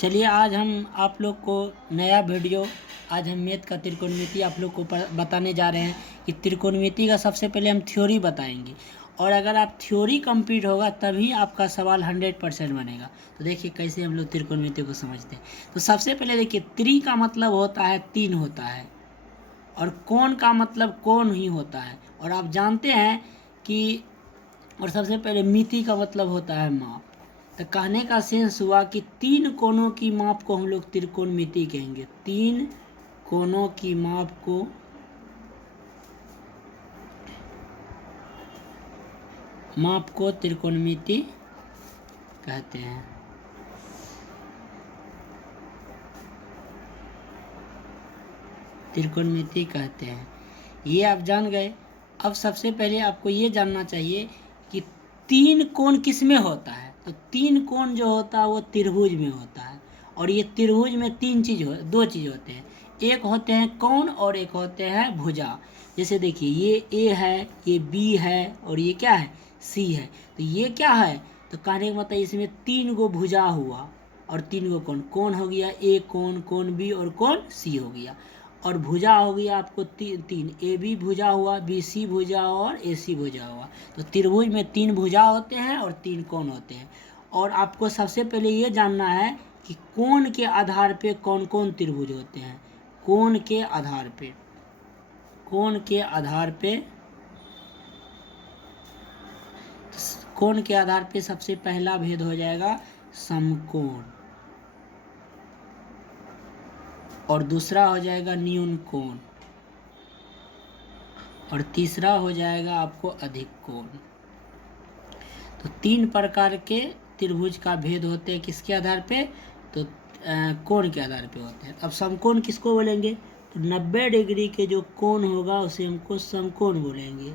चलिए आज हम आप लोग को नया वीडियो, आज हम मैथ का त्रिकोणमिति आप लोग को बताने जा रहे हैं कि त्रिकोणमिति का सबसे पहले हम थ्योरी बताएंगे और अगर आप थ्योरी कंप्लीट होगा तभी आपका सवाल 100% बनेगा। तो देखिए कैसे हम लोग त्रिकोणमिति को समझते हैं। तो सबसे पहले देखिए, त्रि का मतलब होता है 3 होता है और कोण का मतलब कोण ही होता है। और आप जानते हैं कि और सबसे पहले मिति का मतलब होता है माप। तो कहने का सेंस हुआ कि 3 कोणों की माप को हम लोग त्रिकोणमिति कहेंगे। 3 कोणों की माप को त्रिकोणमिति कहते हैं। त्रिकोणमिति कहते हैं, ये आप जान गए। अब सबसे पहले आपको ये जानना चाहिए कि 3 कोण किस में होता है। तो 3 कोण जो होता है वो त्रिभुज में होता है और ये त्रिभुज में दो चीज़ होते हैं। एक होते हैं कोण और एक होते हैं भुजा। जैसे देखिए, ये ए है, ये बी है और ये क्या है, सी है। तो ये क्या है, तो कहने का मतलब इसमें 3 गो भुजा हुआ और 3 गो कोण। कोण हो गया ए कोण, कोण बी और कोण सी हो गया। और भुजा हो गया आपको तीन, ए बी भुजा हुआ, बी सी भुजा और ए सी भुजा हुआ। तो त्रिभुज में 3 भुजा होते हैं और 3 कोण होते हैं। और आपको सबसे पहले ये जानना है कि कोण के आधार पे कौन कौन त्रिभुज होते हैं। कोण के आधार पे सबसे पहला भेद हो जाएगा समकोण और दूसरा हो जाएगा न्यून कोण और तीसरा हो जाएगा आपको अधिक कोण। तो 3 प्रकार के त्रिभुज का भेद होते हैं किसके आधार पे, तो कोण के आधार पे होते हैं। अब समकोण किसको बोलेंगे, तो 90 डिग्री के जो कोण होगा उसे हमको समकोण बोलेंगे।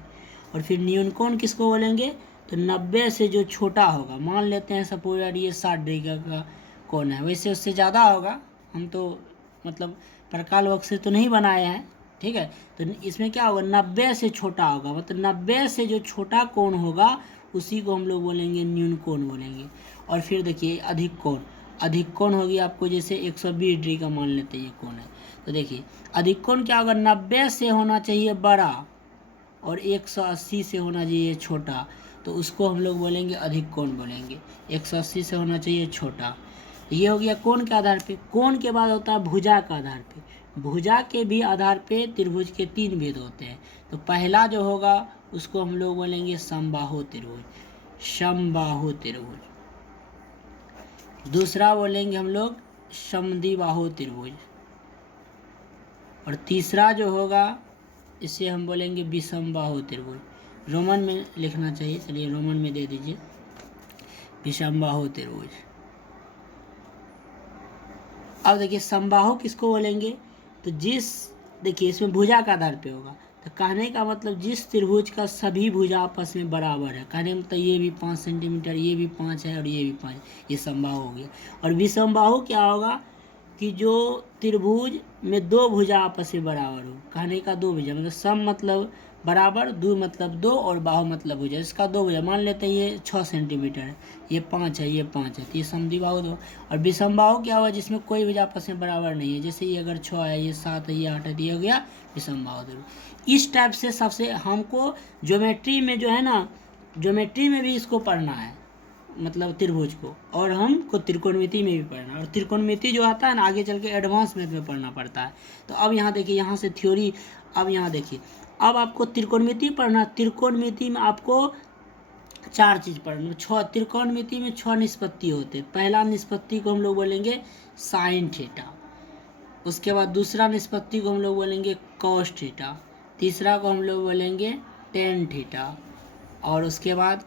और फिर न्यून कोण किसको बोलेंगे, तो 90 से जो छोटा होगा। मान लेते हैं सपोज यार ये 60 डिग्री का कोण है, वैसे उससे ज़्यादा होगा, हम तो मतलब प्रकाल वर्ग से तो नहीं बनाए हैं, ठीक है। तो इसमें क्या होगा, 90 से छोटा होगा, मतलब 90 से जो छोटा कोण होगा उसी को हम लोग बोलेंगे न्यून कोण बोलेंगे। और फिर देखिए अधिक कोण होगी आपको, जैसे 120 डिग्री का मान लेते हैं ये कोण है। तो देखिए अधिक कोण क्या होगा, 90 से होना चाहिए बड़ा और 180 से होना चाहिए छोटा, तो उसको हम लोग बोलेंगे अधिक कोण बोलेंगे। 180 से होना चाहिए छोटा। ये हो गया कोण के आधार पे। कोण के बाद होता है भुजा का आधार पे। भुजा के भी आधार पे त्रिभुज के 3 भेद होते हैं। तो पहला जो होगा उसको हम लोग बोलेंगे समबाहु त्रिभुज। दूसरा बोलेंगे हम लोग समद्विबाहु त्रिभुज और तीसरा जो होगा इसे हम बोलेंगे विषमबाहु त्रिभुज। रोमन में लिखना चाहिए, चलिए रोमन में दे दीजिए, विषमबाहु त्रिभुज। अब देखिए समबाहु किसको बोलेंगे, तो देखिए इसमें भुजा का आधार पे होगा। तो कहने का मतलब जिस त्रिभुज का सभी भुजा आपस में बराबर है, कहने का मतलब ये भी 5 सेंटीमीटर, ये भी 5 है और ये भी 5, ये समबाहु हो गया। और विषमबाहु क्या होगा कि जो त्रिभुज में 2 भुजा आपस में बराबर हो। कहने का 2 भुजा मतलब सम मतलब बराबर, दो मतलब 2 और बाहु मतलब भुजा। इसका 2 भुजा, मान लेते हैं ये 6 सेंटीमीटर है, ये 5 है, ये 5 है, तो ये समद्विबाहु 2। और विषमबाहु क्या हुआ, जिसमें कोई भुजा आपस में बराबर नहीं है, जैसे ये अगर 6 है, ये 7 है, ये 8 है, तो ये हो गया विषमबाहु 2। इस टाइप से सबसे हमको ज्योमेट्री में जो है ना, ज्योमेट्री में भी इसको पढ़ना है, मतलब त्रिभुज को, और हमको त्रिकोणमिति में भी पढ़ना है। और त्रिकोणमिति जो आता है ना आगे चल के एडवांस मैथ में पढ़ना पड़ता है। तो अब यहाँ देखिए, यहाँ से थ्योरी, अब यहाँ देखिए, अब आपको त्रिकोणमिति पढ़ना। त्रिकोणमिति में आपको 4 चीज़ पढ़ना। 6 त्रिकोणमिति में 6 निष्पत्ति होते हैं। पहला निष्पत्ति को हम लोग बोलेंगे साइन थीटा, उसके बाद दूसरा निष्पत्ति को हम लोग बोलेंगे कॉस थीटा, तीसरा को हम लोग बोलेंगे टेन थीटा, और उसके बाद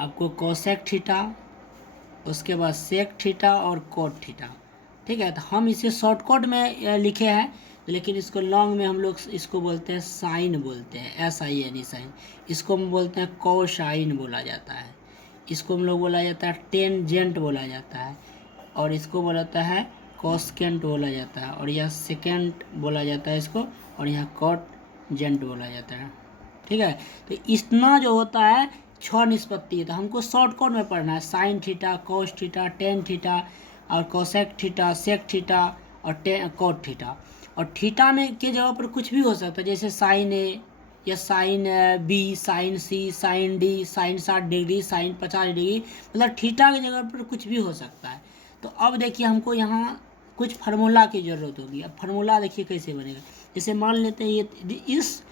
आपको कोसेक थीटा, उसके बाद सेक थीटा और कोट थीटा, ठीक है। तो हम इसे शॉर्टकट में लिखे हैं, लेकिन इसको लॉन्ग में हम लोग इसको बोलते हैं साइन बोलते हैं, SIN साइन। इसको हम बोलते हैं कोसाइन बोला जाता है, इसको हम लोग बोला जाता है टेंजेंट बोला जाता है, और इसको बोला जाता है कोसेकेंट बोला जाता है, और यह सेकेंट बोला जाता है इसको, और यह कॉटजेंट बोला जाता है, ठीक है। तो इतना जो होता है 6 निष्पत्ति है। तो हमको शॉर्टकट में पढ़ना है, sine theta, cos theta, tan theta, और कोसेक थीटा, सेक थीटा और कोट थीटा। और थीटा में के जगह पर कुछ भी हो सकता है, जैसे साइन ए या sine B, sine C, sine D, sine 60 degree, sine 50 degree, मतलब थीटा की जगह पर कुछ भी हो सकता है। तो अब देखिए हमको यहाँ कुछ फार्मूला की ज़रूरत होगी। अब फार्मूला देखिए कैसे बनेगा। जैसे मान लेते हैं ये इस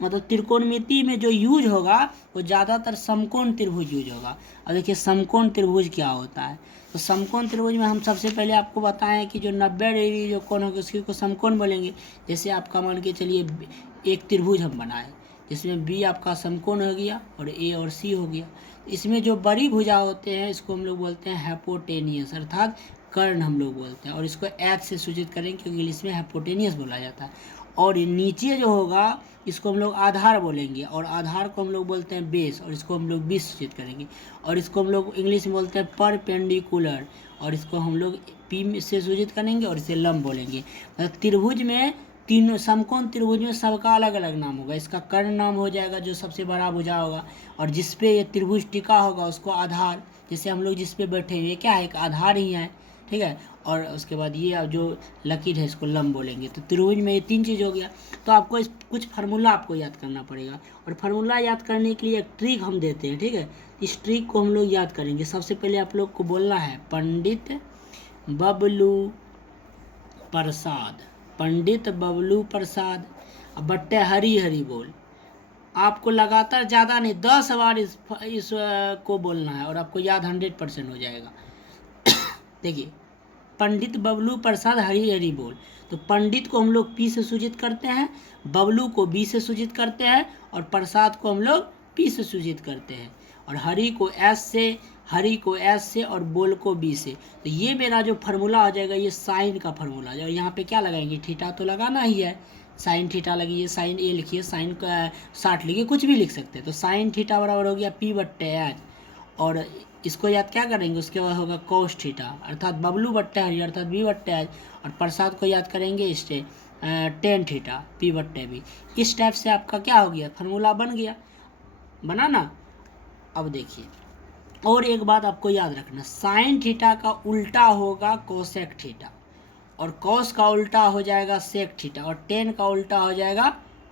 मतलब त्रिकोणमिति में जो यूज होगा वो ज़्यादातर समकोण त्रिभुज यूज होगा। अब देखिए समकोण त्रिभुज क्या होता है। तो समकोण त्रिभुज में हम सबसे पहले आपको बताएं कि जो 90 डिग्री जो कोण होगा उसकी को समकोण बोलेंगे। जैसे आपका मान के चलिए एक त्रिभुज हम बनाए जिसमें बी आपका समकोण हो गया और ए और सी हो गया। इसमें जो बड़ी भुजा होते हैं इसको हम लोग बोलते हैं हाइपोटेनियस, अर्थात कर्ण हम लोग बोलते हैं, और इसको एच से सूचित करेंगे क्योंकि इंग्लिश में हाइपोटेनियस बोला जाता है। और नीचे जो होगा इसको हम लोग आधार बोलेंगे, और आधार को हम लोग बोलते हैं बेस, और इसको हम लोग बी सूचित करेंगे। और इसको हम लोग इंग्लिश में बोलते हैं परपेंडिकुलर, और इसको हम लोग पी से सूचित करेंगे और इसे लंब बोलेंगे। मतलब त्रिभुज में तीनों समकोण त्रिभुज में सबका अलग अलग नाम होगा। इसका कर्ण नाम हो जाएगा जो सबसे बड़ा भुजा होगा, और जिसपे ये त्रिभुज टिका होगा उसको आधार, जैसे हम लोग जिस पे बैठे हैं ये क्या है, एक आधार ही है, ठीक है। और उसके बाद ये अब जो लकीर है इसको लंब बोलेंगे। तो त्रिभुज में ये तीन चीज़ हो गया। तो आपको इस कुछ फार्मूला आपको याद करना पड़ेगा, और फार्मूला याद करने के लिए एक ट्रिक हम देते हैं, ठीक है। इस ट्रिक को हम लोग याद करेंगे। सबसे पहले आप लोग को बोलना है पंडित बबलू प्रसाद, पंडित बबलू प्रसाद, बट्टे हरी हरी बोल। आपको लगातार ज़्यादा नहीं 10 बार इस को बोलना है और आपको याद 100% हो जाएगा। देखिए पंडित बबलू प्रसाद हरी हरी बोल। तो पंडित को हम लोग पी से सूचित करते हैं, बबलू को बी से सूचित करते हैं, और प्रसाद को हम लोग पी से सूचित करते हैं, और हरी को एस से और बोल को बी से। तो ये मेरा जो फार्मूला हो जाएगा ये साइन का फार्मूला है। और यहाँ पे क्या लगाएंगे, थीटा तो लगाना ही है, साइन थीटा लगिए, साइन ए लिखिए, साइन 60 लिखिए, कुछ भी लिख सकते हैं। तो साइन थीटा बराबर हो गया पी बट्टे एच, और इसको याद क्या करेंगे, उसके बाद होगा कोस थीटा अर्थात बबलू बट्टे हरी अर्थात बी बट्टे एच, और प्रसाद को याद करेंगे इससे टेन थीटा पी बट्टे बी। इस टाइप से आपका क्या हो गया, फार्मूला बन गया, बना ना। अब देखिए और एक बात आपको याद रखना, साइन थीटा का उल्टा होगा कोसेक थीटा, और कॉस का उल्टा हो जाएगा सेक थीटा, और टेन का उल्टा हो जाएगा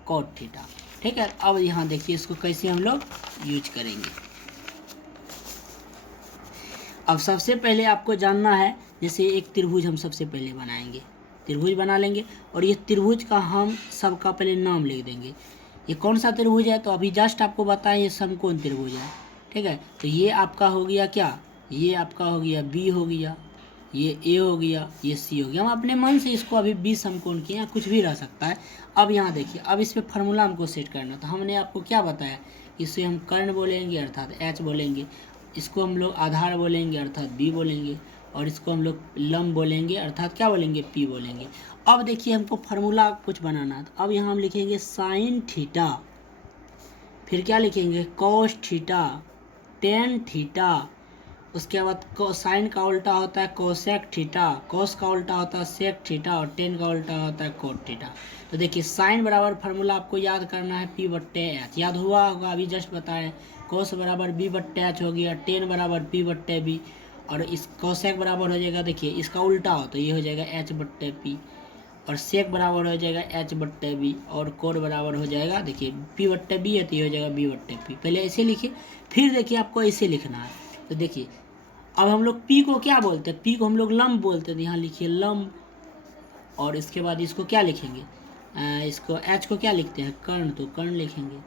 कोट थीटा, ठीक है। अब यहाँ देखिए इसको कैसे हम लोग यूज करेंगे। अब सबसे पहले आपको जानना है, जैसे एक त्रिभुज हम सबसे पहले बनाएंगे, त्रिभुज बना लेंगे, और ये त्रिभुज का हम सबका पहले नाम लिख देंगे। ये कौन सा त्रिभुज है, तो अभी जस्ट आपको बताएं ये समकोण त्रिभुज है, ठीक है। तो ये आपका हो गया क्या, ये आपका हो गया बी हो गया, ये ए हो गया, ये सी हो गया। हम अपने मन से इसको अभी बी समकोण किए, कुछ भी रह सकता है। अब यहाँ देखिए, अब इस पर फार्मूला हमको सेट करना। तो हमने आपको क्या बताया, इसे हम कर्ण बोलेंगे अर्थात एच बोलेंगे, इसको हम लोग आधार बोलेंगे अर्थात बी बोलेंगे, और इसको हम लोग लंब बोलेंगे अर्थात क्या बोलेंगे, पी बोलेंगे। अब देखिए हमको फार्मूला कुछ बनाना है। तो अब यहाँ हम लिखेंगे साइन थीटा, फिर क्या लिखेंगे कॉस थीटा, टेन थीटा, उसके बाद साइन का उल्टा होता है कोसेक थीटा, कॉस का उल्टा होता है सेक थीटा, और टेन का उल्टा होता है कोट थीटा। तो देखिए साइन बराबर फार्मूला आपको याद करना है पी बट्टे एच, याद हुआ होगा अभी जस्ट बताएं। कॉस बराबर बी बट्टे एच हो गया, टेन बराबर पी बट्टे बी, और इस कोसेक बराबर हो जाएगा, देखिए इसका उल्टा हो तो ये हो जाएगा एच बट्टे पी, और सेक बराबर हो जाएगा एच बट्टे बी, और कोड बराबर हो जाएगा, देखिए पी बट्टे बी है तो ये हो जाएगा बी बट्टे पी। पहले ऐसे लिखिए, फिर देखिए आपको ऐसे लिखना है। तो देखिए अब हम लोग पी को क्या बोलते हैं, पी को हम लोग लंब बोलते हैं, यहाँ लिखिए लंब, और इसके बाद इसको क्या लिखेंगे, इसको एच को क्या लिखते हैं कर्ण, तो कर्ण लिखेंगे।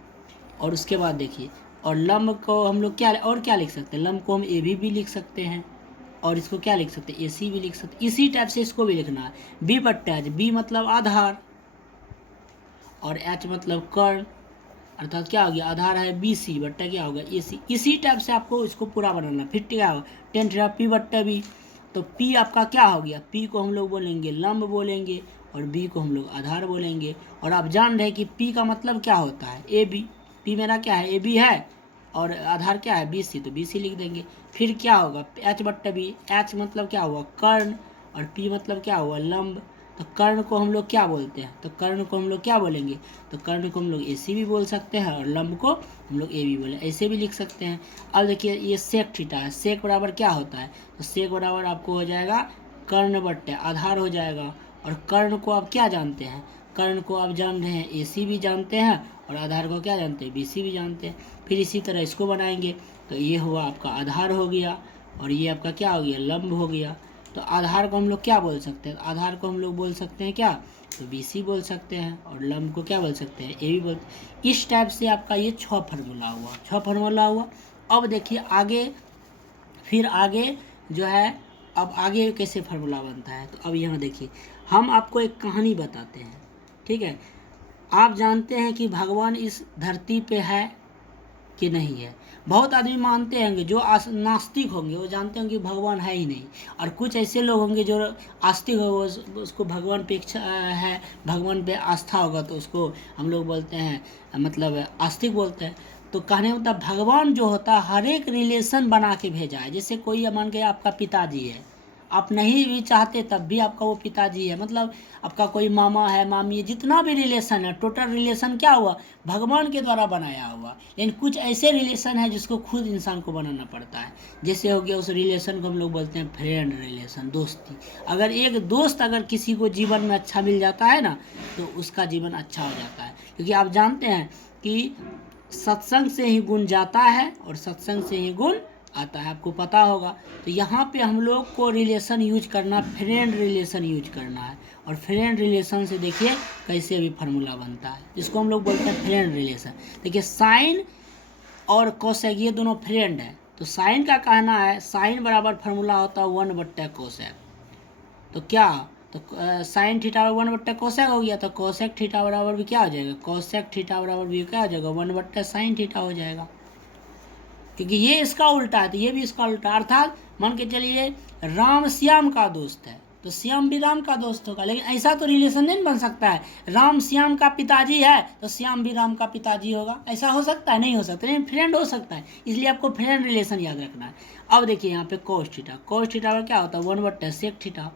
और उसके बाद देखिए, और लंब को हम लोग क्या और क्या लिख सकते हैं, लंब को हम ए भी लिख सकते हैं, और इसको क्या लिख सकते हैं ए सी भी लिख सकते हैं। इसी टाइप से इसको भी लिखना है, बी बट्टा एच, बी मतलब आधार और एच मतलब कर्ण, अर्थात क्या हो गया आधार है बी सी बट्टा क्या होगा ए सी। इसी टाइप से आपको इसको पूरा बनाना। फिर क्या होगा टेन थीटा पी बट्टा बी, तो पी आपका क्या हो गया, पी को हम लोग बोलेंगे लंब बोलेंगे, और बी को हम लोग आधार बोलेंगे। और आप जान रहे हैं कि पी का मतलब क्या होता है ए बी, पी मेरा क्या है ए बी है, और आधार क्या है बी सी, तो बी सी लिख देंगे। फिर क्या होगा एच बट्टा बी, एच मतलब क्या हुआ कर्ण, और पी मतलब क्या हुआ लंब। तो कर्ण को हम लोग क्या बोलते हैं, तो कर्ण को हम लोग क्या बोलेंगे, तो कर्ण को हम लोग ए सी भी बोल सकते हैं, और लंब को हम लोग ए भी बोले, ऐसे भी लिख सकते हैं। अब देखिए ये सेक थीटा है, सेक बराबर क्या होता है, तो सेक बराबर आपको हो जाएगा कर्ण बट्टे आधार हो जाएगा। और कर्ण को आप क्या जानते हैं, कर्ण को आप जान रहे हैं AC भी जानते हैं और आधार को क्या जानते हैं, BC भी जानते हैं। फिर इसी तरह इसको बनाएंगे तो ये हुआ आपका आधार हो गया और ये आपका क्या हो गया, लंब हो गया। तो आधार को हम लोग क्या बोल सकते हैं, आधार को हम लोग बोल सकते हैं क्या, तो BC बोल सकते हैं और लंब को क्या बोल सकते हैं, AB बोल। इस टाइप से आपका ये 6 फार्मूला हुआ, 6 फार्मूला हुआ। अब देखिए आगे, फिर आगे जो है, अब आगे कैसे फार्मूला बनता है। तो अब यहाँ देखिए हम आपको एक कहानी बताते हैं, ठीक है। आप जानते हैं कि भगवान इस धरती पे है कि नहीं है। बहुत आदमी मानते होंगे, जो नास्तिक होंगे वो जानते होंगे कि भगवान है ही नहीं, और कुछ ऐसे लोग होंगे जो आस्तिक हो, उसको भगवान पे इच्छा है, भगवान पे आस्था होगा तो उसको हम लोग बोलते हैं मतलब आस्तिक बोलते हैं। तो कहने का मतलब भगवान जो होता है हर एक रिलेशन बना के भेजा है। जैसे कोई मान के आपका पिताजी है, आप नहीं भी चाहते तब भी आपका वो पिताजी है, मतलब आपका कोई मामा है, मामी है, जितना भी रिलेशन है टोटल रिलेशन क्या हुआ, भगवान के द्वारा बनाया हुआ। लेकिन कुछ ऐसे रिलेशन है जिसको खुद इंसान को बनाना पड़ता है। जैसे हो गया उस रिलेशन को हम लोग बोलते हैं फ्रेंड रिलेशन, दोस्ती। अगर एक दोस्त अगर किसी को जीवन में अच्छा मिल जाता है ना तो उसका जीवन अच्छा हो जाता है। क्योंकि आप जानते हैं कि सत्संग से ही गुण जाता है और सत्संग से ही गुण आता है, आपको पता होगा। तो यहाँ पे हम लोग को रिलेशन यूज करना, फ्रेंड रिलेशन यूज करना है। और फ्रेंड रिलेशन से देखिए कैसे भी फार्मूला बनता है, जिसको हम लोग बोलते हैं फ्रेंड रिलेशन। देखिए साइन और कोसेक ये दोनों फ्रेंड है। तो साइन का कहना है साइन बराबर फार्मूला होता है 1/कोसेक। तो क्या, तो साइन थीटा 1/कोसेक हो गया, तो कोसेक थीटा बराबर भी क्या हो जाएगा, कोसेक थीटा बराबर भी क्या हो जाएगा, 1/साइन थीटा हो जाएगा। क्योंकि ये इसका उल्टा है तो ये भी इसका उल्टा, अर्थात मान के चलिए राम श्याम का दोस्त है तो श्याम भी राम का दोस्त होगा। लेकिन ऐसा तो रिलेशन नहीं बन सकता है, राम श्याम का पिताजी है तो श्याम भी राम का पिताजी होगा, ऐसा हो सकता है, नहीं हो सकता। लेकिन फ्रेंड हो सकता है, इसलिए आपको फ्रेंड रिलेशन याद रखना है। अब देखिए यहाँ पे कोस थीटा, कोस थीटा में क्या होता है 1/सेक थीटा।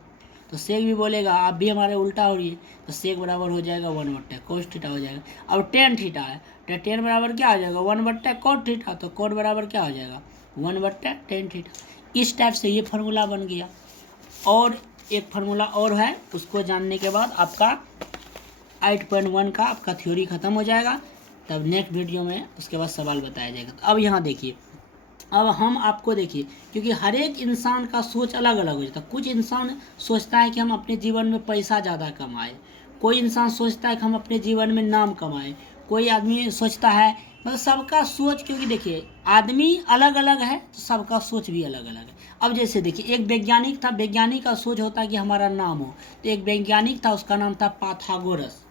तो सेक भी बोलेगा, आप भी हमारे उल्टा हो रही है, तो सेक बराबर हो जाएगा 1/कोस थीटा हो जाएगा। अब टेन थीटा है तो टेन बराबर क्या हो जाएगा 1/कोट थीटा, तो कोट बराबर क्या हो जाएगा 1/टेन थीटा। इस टाइप से ये फार्मूला बन गया। और एक फार्मूला और है, उसको जानने के बाद आपका 8.1 का आपका थ्योरी खत्म हो जाएगा। तब नेक्स्ट वीडियो में उसके बाद सवाल बताया जाएगा। तो अब यहाँ देखिए, अब हम आपको देखिए, क्योंकि हर एक इंसान का सोच अलग अलग हो जाता है। कुछ इंसान सोचता है कि हम अपने जीवन में पैसा ज़्यादा कमाएं, कोई इंसान सोचता है कि हम अपने जीवन में नाम कमाएं, कोई आदमी सोचता है, मतलब सबका सोच, क्योंकि देखिए आदमी अलग अलग है तो सबका सोच भी अलग अलग है। अब जैसे देखिए एक वैज्ञानिक था, वैज्ञानिक का सोच होता है कि हमारा नाम हो। तो एक वैज्ञानिक था, उसका नाम था पाथागोरस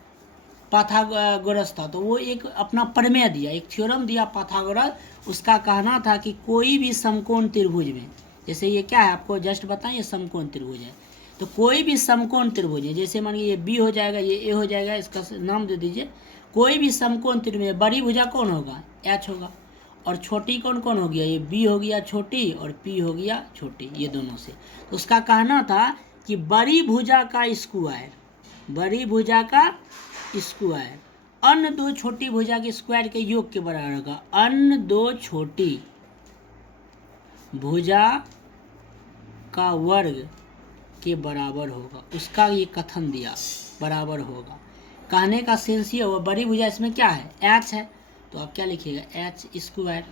था। तो वो एक अपना प्रमेय दिया, एक थ्योरम दिया पाथागोरस। उसका कहना था कि कोई भी समकोण त्रिभुज में, जैसे ये क्या है आपको जस्ट बताएं, ये समकोण त्रिभुज है। तो कोई भी समकोण त्रिभुज है, जैसे मानिए ये बी हो जाएगा, ये ए हो जाएगा, इसका नाम दे दीजिए। कोई भी समकोण त्रिभुज, बड़ी भुजा कौन होगा, एच होगा, और छोटी कौन कौन हो गया, ये बी हो गया छोटी और पी हो गया छोटी, ये दोनों से। तो उसका कहना था कि बड़ी भुजा का स्क्वायर, बड़ी भुजा का स्क्वायर अन्य दो छोटी भुजा के स्क्वायर के योग के बराबर होगा। अन्य दो छोटी भुजा का वर्ग के बराबर होगा, उसका ये कथन दिया, बराबर होगा। कहने का सेंस ये हुआ, बड़ी भुजा इसमें क्या है, एच है, तो आप क्या लिखिएगा एच स्क्वायर,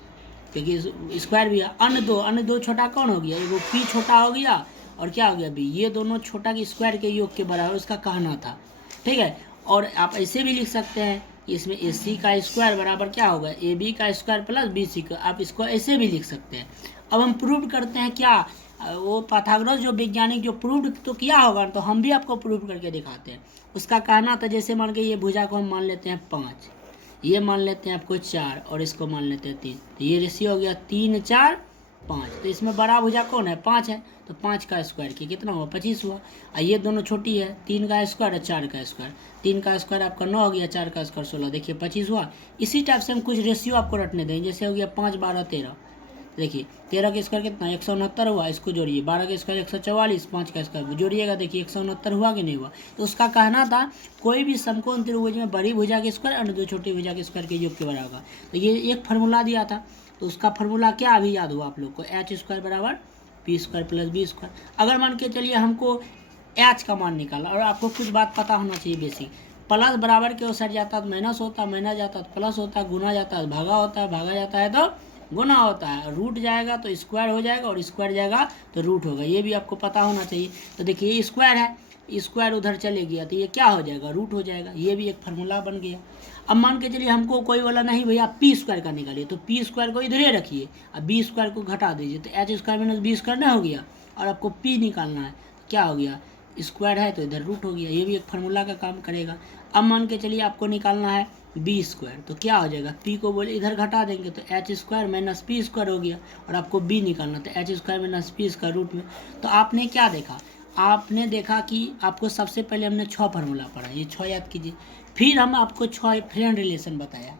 क्योंकि स्क्वायर भी है। अन्य दो छोटा कौन हो गया, वो पी छोटा हो गया और क्या हो गया बी, ये दोनों छोटा के स्क्वायर के योग के बराबर उसका कहना था, ठीक है। और आप ऐसे भी लिख सकते हैं कि इसमें ए सी का स्क्वायर बराबर क्या होगा, ए बी का स्क्वायर प्लस बी सी का, आप इसको ऐसे भी लिख सकते हैं। अब हम प्रूव करते हैं क्या, वो पाथागोरस जो वैज्ञानिक जो प्रूव तो किया होगा, तो हम भी आपको प्रूव करके दिखाते हैं। उसका कहना था, जैसे मान के ये भुजा को हम मान लेते हैं 5, ये मान लेते हैं आपको 4 और इसको मान लेते हैं 3, तो ये रेशियो हो गया 3 4 5। तो इसमें बड़ा भुजा कौन है, 5 है, तो 5 का स्क्वायर की कितना हुआ 25 हुआ। और ये दोनों छोटी है, 3 का स्क्वायर और 4 का स्क्वायर, 3 का स्क्वायर आपका 9 हो गया, 4 का स्क्वायर 16, देखिए 25 हुआ। इसी टाइप से हम कुछ रेशियो आपको रटने देंगे, जैसे हो गया 5 12 13, देखिए 13 का स्क्वायर कितना 169 हुआ, इसको जोड़िए, 12 का स्क्वायर 144, 5 का स्क्वायर जोड़िएगा, देखिए 169 हुआ कि नहीं हुआ। तो उसका कहना था कोई भी समकोण त्रिभुज में बड़ी भुजा के स्क्वायर अन्य दो छोटी भुजा के स्क्वायर के योग के बराबर। तो ये एक फार्मूला दिया था, तो उसका फार्मूला क्या अभी याद हुआ आप लोग को, एच स्क्वायर बराबर P square plus B square. अगर मान के चलिए हमको एच का मान निकाला, और आपको कुछ बात पता होना चाहिए बेसिक, प्लस बराबर के उस साइड जाता है तो माइनस होता है, माइनस जाता है तो प्लस होता है, गुना जाता है तो भागा होता है, भागा जाता है तो गुना होता है, रूट जाएगा तो स्क्वायर हो जाएगा और स्क्वायर जाएगा तो रूट होगा, ये भी आपको पता होना चाहिए। तो देखिए ये स्क्वायर है, स्क्वायर उधर चले गया तो ये क्या हो जाएगा, रूट हो जाएगा, ये भी एक फार्मूला बन गया। अब मान के चलिए हमको कोई बोला नहीं भैया पी स्क्वायर का निकालिए, तो पी स्क्वायर को इधर ही रखिए, अब बी स्क्वायर को घटा दीजिए, तो H square minus B square नहीं हो गया, और आपको पी निकालना है, क्या हो गया, स्क्वायर है तो इधर रूट हो गया, ये भी एक फार्मूला का काम करेगा। अब मान के चलिए आपको निकालना है बी स्क्वायर, तो क्या हो जाएगा, पी को बोले इधर घटा देंगे तो H square minus P square हो गया, और आपको बी निकालना तो H square minus P square root में। तो आपने क्या देखा, आपने देखा कि आपको सबसे पहले हमने 6 फार्मूला पढ़ा, ये 6 याद कीजिए, फिर हम आपको 6 फ्रेंड रिलेशन बताया,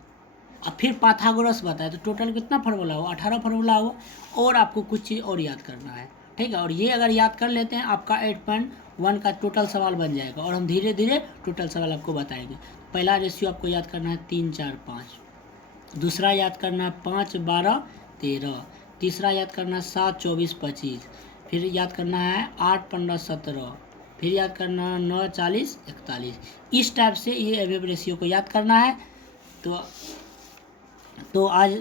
और फिर पाथागोरस बताया, तो टोटल कितना फार्मूला हुआ, 18 फार्मूला हुआ, और आपको कुछ चीज़ और याद करना है, ठीक है। और ये अगर याद कर लेते हैं आपका 8.1 का टोटल सवाल बन जाएगा, और हम धीरे धीरे टोटल सवाल आपको बताएंगे। पहला रेशियो आपको याद करना है 3 4 5, दूसरा याद करना है 5 12 13, तीसरा याद करना है 7 24 25, फिर याद करना है 8 15 17, फिर याद करना है 9 40 41। इस टाइप से ये एवरेज रेशियो को याद करना है। तो आज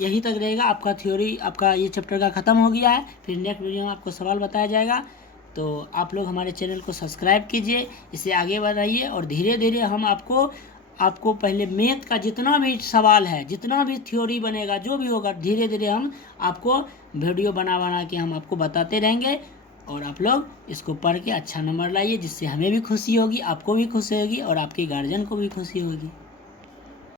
यही तक रहेगा, आपका थ्योरी आपका ये चैप्टर का ख़त्म हो गया है। फिर नेक्स्ट वीडियो में आपको सवाल बताया जाएगा। तो आप लोग हमारे चैनल को सब्सक्राइब कीजिए, इसे आगे बढ़ाइए, और धीरे धीरे हम आपको पहले मैथ का जितना भी सवाल है, जितना भी थ्योरी बनेगा, जो भी होगा, धीरे धीरे हम आपको वीडियो बना के हम आपको बताते रहेंगे, और आप लोग इसको पढ़ के अच्छा नंबर लाइए, जिससे हमें भी खुशी होगी, आपको भी खुशी होगी, और आपके गार्जियन को भी खुशी होगी।